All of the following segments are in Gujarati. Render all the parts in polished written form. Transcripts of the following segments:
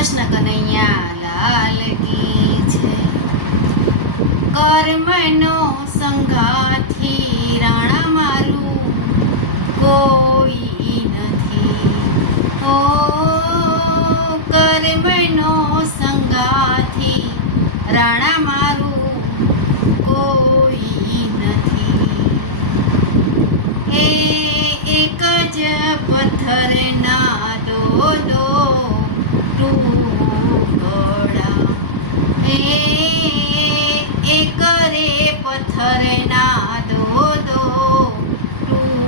કૃષ્ણ કનૈયા લાલ કી જય. કર્મનો સંગાથી રાણા મારું કોઈ નથી. ઓ કર્મનો સંગાથી રાણા મારું કોઈ નથી. એ એક જ પથ્થરના દો ટુકડા. એક રે પથ્થરના દો ટુકડા.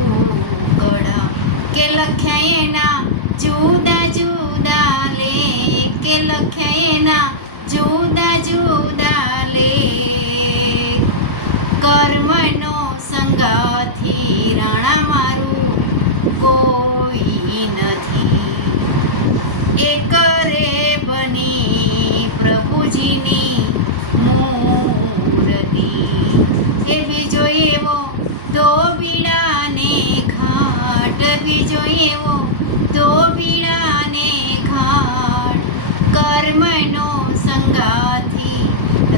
કે લખ્યા એના જુદા જુદા લે, કે લખ્યા એના જુદા જુદા લે. કર્મનો સંગાથી રાણા મારું કોઈ નથી. એક રે બની પ્રભુજીની મૂર્તિ. એ બીજો એવો ધોબીડાને ઘાટ, બીજો એવો ધોબીડાને ઘાટ. કર્મનો સંગાથી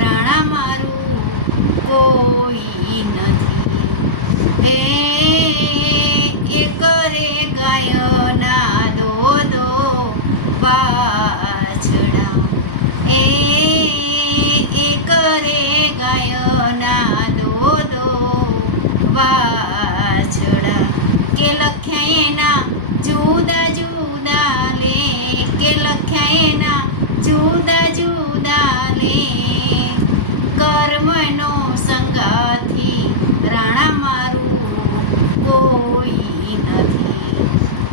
રાણા મારું કોઈ નથી. એક રે ગાયના દો વાછડા. એક રે ગાયના દો વાછડા. કે લખ્યા એના જુદા જુદા લે, કે લખ્યા એના જુદા જુદા લે. કર્મનો સંગાથી રાણા મારું કોઈ નથી.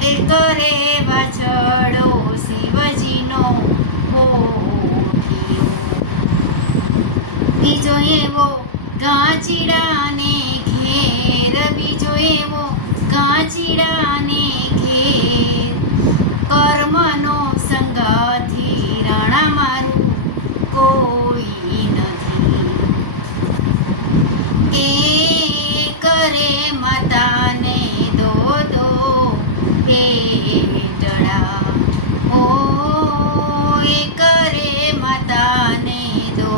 એક રે વાછડો શિવજીનો પોઠિયો. બીજો એવો કાચીડાને ઘેર, બીજો એવો કાચીડાને ઘેર. કર્મનો સંગાથી રાણા મારું કોઈ નથી. એક રે માતાને દો પેટડા. ઓ એક રે માતાને દો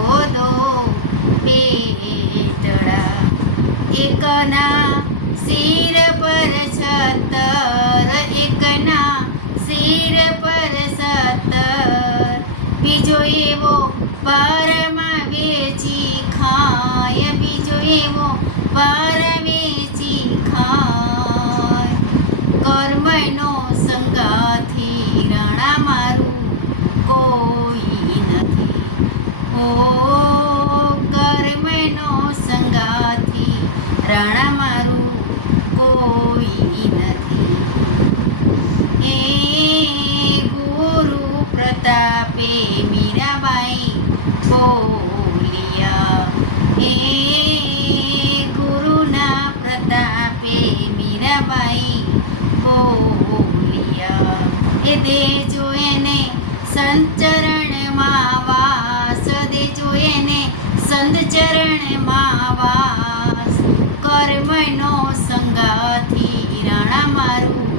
પેટડા. એકના શિર પર 17, એકના શિર પર 17. બીજો એવો પારમાં વેચી ખાય, બીજો એવો પાર વેચી ખાય. કર્મનો સંગાથી રાણા મારું કોઈ નથી. ઓ કર્મનો સંગાથી રાણા મારું કોઈ નથી. એ ગુરુ પ્રતાપે મીરાબાઈ બોલ્યા. એ ગુરુના પ્રતાપે મીરાબાઈ બોલ્યા. એ દેજો એને સંચરણમાં વાસ, દેજો એને સંચરણમાં વાસ. કર્મનો સંગાથી રાણા મારું